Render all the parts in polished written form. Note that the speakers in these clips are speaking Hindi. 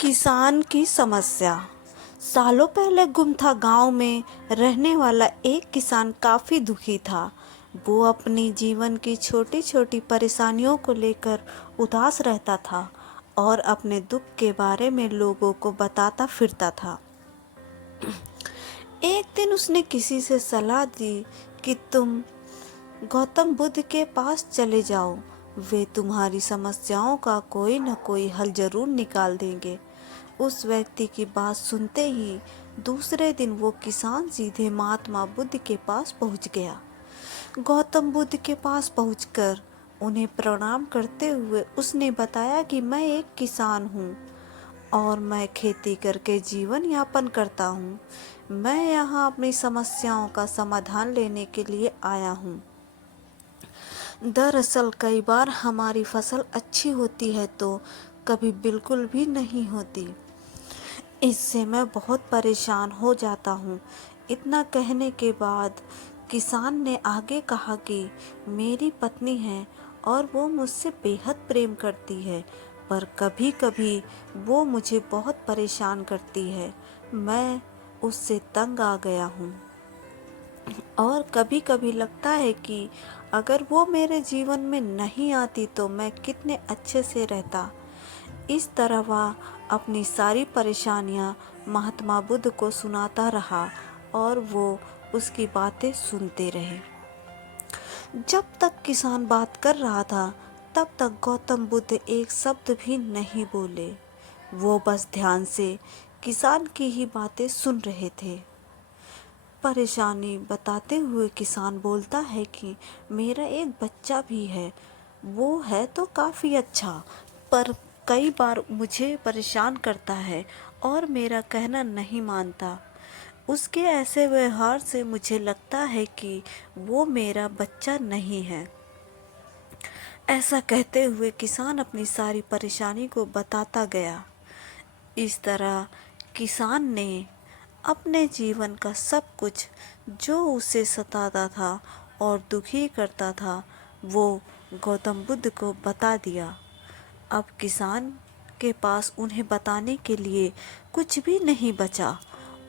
किसान की समस्या। सालों पहले गुम था गांव में रहने वाला एक किसान काफी दुखी था। वो अपनी जीवन की छोटी छोटी परेशानियों को लेकर उदास रहता था और अपने दुख के बारे में लोगों को बताता फिरता था। एक दिन उसने किसी से सलाह दी कि तुम गौतम बुद्ध के पास चले जाओ, वे तुम्हारी समस्याओं का कोई न कोई हल जरूर निकाल देंगे। उस व्यक्ति की बात सुनते ही दूसरे दिन वो किसान सीधे महात्मा बुद्ध के पास पहुंच गया। गौतम बुद्ध के पास पहुंचकर उन्हें प्रणाम करते हुए उसने बताया कि मैं एक किसान हूँ और मैं खेती करके जीवन यापन करता हूँ। मैं यहाँ अपनी समस्याओं का समाधान लेने के लिए आया हूँ। दरअसल कई बार हमारी फसल अच्छी होती है तो कभी बिल्कुल भी नहीं होती। इससे मैं बहुत परेशान हो जाता हूँ। इतना कहने के बाद किसान ने आगे कहा कि मेरी पत्नी है और वो मुझसे बेहद प्रेम करती है, पर कभी कभी वो मुझे बहुत परेशान करती है। मैं उससे तंग आ गया हूँ और कभी कभी लगता है कि अगर वो मेरे जीवन में नहीं आती तो मैं कितने अच्छे से रहता। इस तरह वह अपनी सारी परेशानियां महात्मा बुद्ध को सुनाता रहा और वो उसकी बातें सुनते रहे। जब तक किसान बात कर रहा था तब तक गौतम बुद्ध एक शब्द भी नहीं बोले। वो बस ध्यान से किसान की ही बातें सुन रहे थे। परेशानी बताते हुए किसान बोलता है कि मेरा एक बच्चा भी है, वो है तो काफ़ी अच्छा, पर कई बार मुझे परेशान करता है और मेरा कहना नहीं मानता। उसके ऐसे व्यवहार से मुझे लगता है कि वो मेरा बच्चा नहीं है। ऐसा कहते हुए किसान अपनी सारी परेशानी को बताता गया। इस तरह किसान ने अपने जीवन का सब कुछ जो उसे सताता था और दुखी करता था वो गौतम बुद्ध को बता दिया। अब किसान के पास उन्हें बताने के लिए कुछ भी नहीं बचा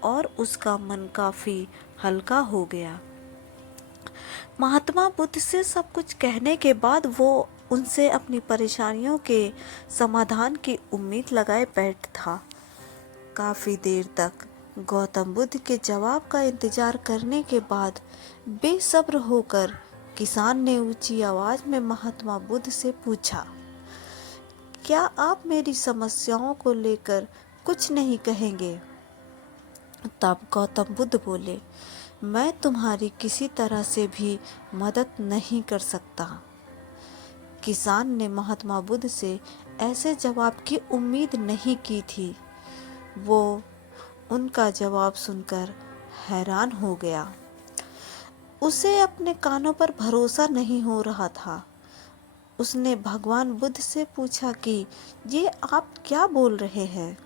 और उसका मन काफी हल्का हो गया। महात्मा बुद्ध से सब कुछ कहने के बाद वो उनसे अपनी परेशानियों के समाधान की उम्मीद लगाए बैठ था। काफी देर तक गौतम बुद्ध के जवाब का इंतजार करने के बाद बेसब्र होकर किसान ने ऊंची आवाज में महात्मा बुद्ध से पूछा, क्या आप मेरी समस्याओं को लेकर कुछ नहीं कहेंगे? तब गौतम बुद्ध बोले, मैं तुम्हारी किसी तरह से भी मदद नहीं कर सकता। किसान ने महात्मा बुद्ध से ऐसे जवाब की उम्मीद नहीं की थी। वो उनका जवाब सुनकर हैरान हो गया। उसे अपने कानों पर भरोसा नहीं हो रहा था। उसने भगवान बुद्ध से पूछा कि ये आप क्या बोल रहे हैं?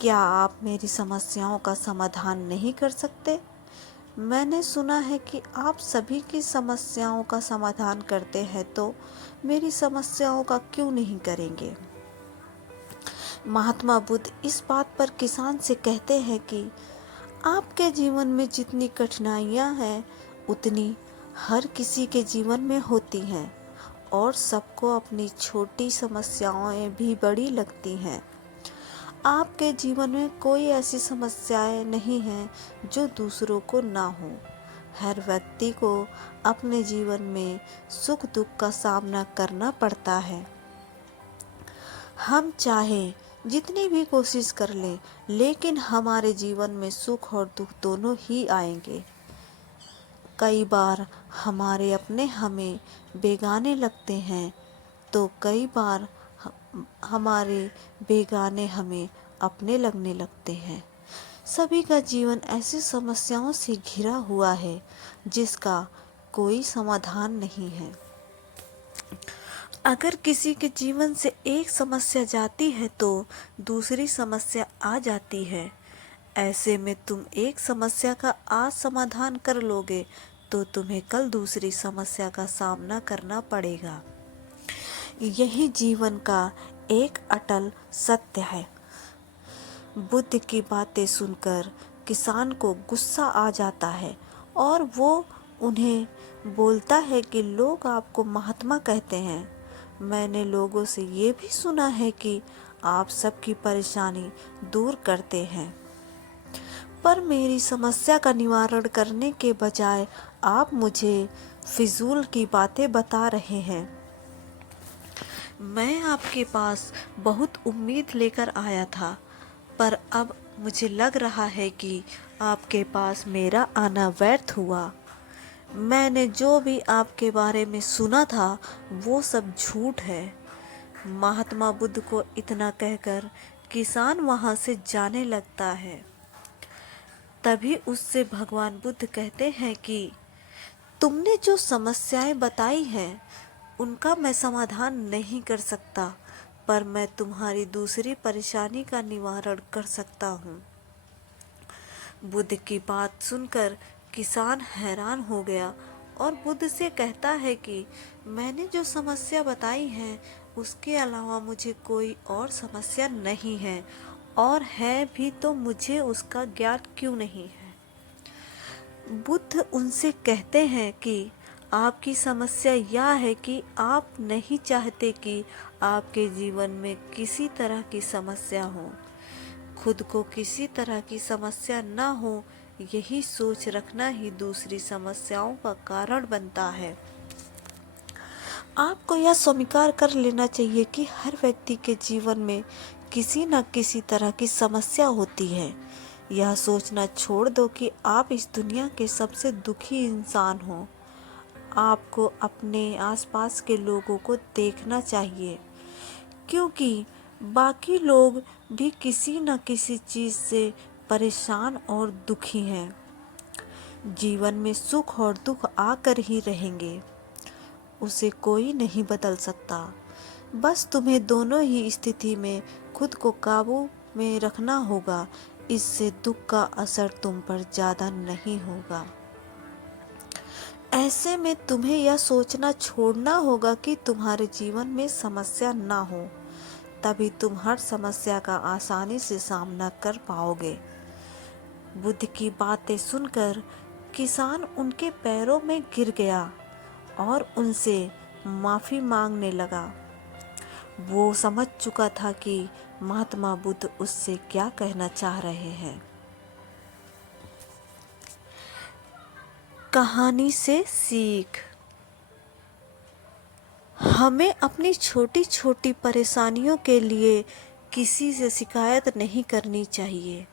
क्या आप मेरी समस्याओं का समाधान नहीं कर सकते? मैंने सुना है कि आप सभी की समस्याओं का समाधान करते हैं, तो मेरी समस्याओं का क्यों नहीं करेंगे? महात्मा बुद्ध इस बात पर किसान से कहते हैं कि आपके जीवन में जितनी कठिनाइयां हैं उतनी हर किसी के जीवन में होती हैं और सबको अपनी छोटी समस्याएं भी बड़ी लगती हैं। आपके जीवन में कोई ऐसी समस्याएं नहीं हैं जो दूसरों को ना हो। हर व्यक्ति को अपने जीवन में सुख दुख का सामना करना पड़ता है। हम चाहे जितनी भी कोशिश कर लें, लेकिन हमारे जीवन में सुख और दुख दोनों ही आएंगे। कई बार हमारे अपने हमें बेगाने लगते हैं तो कई बार हमारे बेगाने हमें अपने लगने लगते हैं। सभी का जीवन ऐसी समस्याओं से घिरा हुआ है जिसका कोई समाधान नहीं है। अगर किसी के जीवन से एक समस्या जाती है तो दूसरी समस्या आ जाती है। ऐसे में तुम एक समस्या का आज समाधान कर लोगे तो तुम्हें कल दूसरी समस्या का सामना करना पड़ेगा। यही जीवन का एक अटल सत्य है। बुद्ध की बातें सुनकर किसान को गुस्सा आ जाता है और वो उन्हें बोलता है कि लोग आपको महात्मा कहते हैं। मैंने लोगों से ये भी सुना है कि आप सबकी परेशानी दूर करते हैं, पर मेरी समस्या का निवारण करने के बजाय आप मुझे फिजूल की बातें बता रहे हैं। मैं आपके पास बहुत उम्मीद लेकर आया था, पर अब मुझे लग रहा है कि आपके पास मेरा आना व्यर्थ हुआ। मैंने जो भी आपके बारे में सुना था वो सब झूठ है। महात्मा बुद्ध को इतना कहकर किसान वहाँ से जाने लगता है। तभी उससे भगवान बुद्ध कहते हैं कि तुमने जो समस्याएं बताई हैं उनका मैं समाधान नहीं कर सकता, पर मैं तुम्हारी दूसरी परेशानी का निवारण कर सकता हूँ। बुद्ध की बात सुनकर किसान हैरान हो गया और बुद्ध से कहता है कि मैंने जो समस्या बताई है उसके अलावा मुझे कोई और समस्या नहीं है, और है भी तो मुझे उसका ज्ञान क्यों नहीं है। बुद्ध उनसे कहते हैं कि आपकी समस्या यह है कि आप नहीं चाहते कि आपके जीवन में किसी तरह की समस्या हो। खुद को किसी तरह की समस्या न हो, यही सोच रखना ही दूसरी समस्याओं का कारण बनता है। आपको यह स्वीकार कर लेना चाहिए कि हर व्यक्ति के जीवन में किसी न किसी तरह की समस्या होती है। यह सोचना छोड़ दो कि आप इस दुनिया के सबसे दुखी इंसान हो। आपको अपने आसपास के लोगों को देखना चाहिए, क्योंकि बाकी लोग भी किसी न किसी चीज़ से परेशान और दुखी हैं। जीवन में सुख और दुख आकर ही रहेंगे, उसे कोई नहीं बदल सकता। बस तुम्हें दोनों ही स्थिति में खुद को काबू में रखना होगा, इससे दुख का असर तुम पर ज़्यादा नहीं होगा। ऐसे में तुम्हें यह सोचना छोड़ना होगा कि तुम्हारे जीवन में समस्या ना हो, तभी तुम हर समस्या का आसानी से सामना कर पाओगे। बुद्ध की बातें सुनकर किसान उनके पैरों में गिर गया और उनसे माफ़ी मांगने लगा। वो समझ चुका था कि महात्मा बुद्ध उससे क्या कहना चाह रहे हैं। कहानी से सीख। हमें अपनी छोटी छोटी परेशानियों के लिए किसी से शिकायत नहीं करनी चाहिए।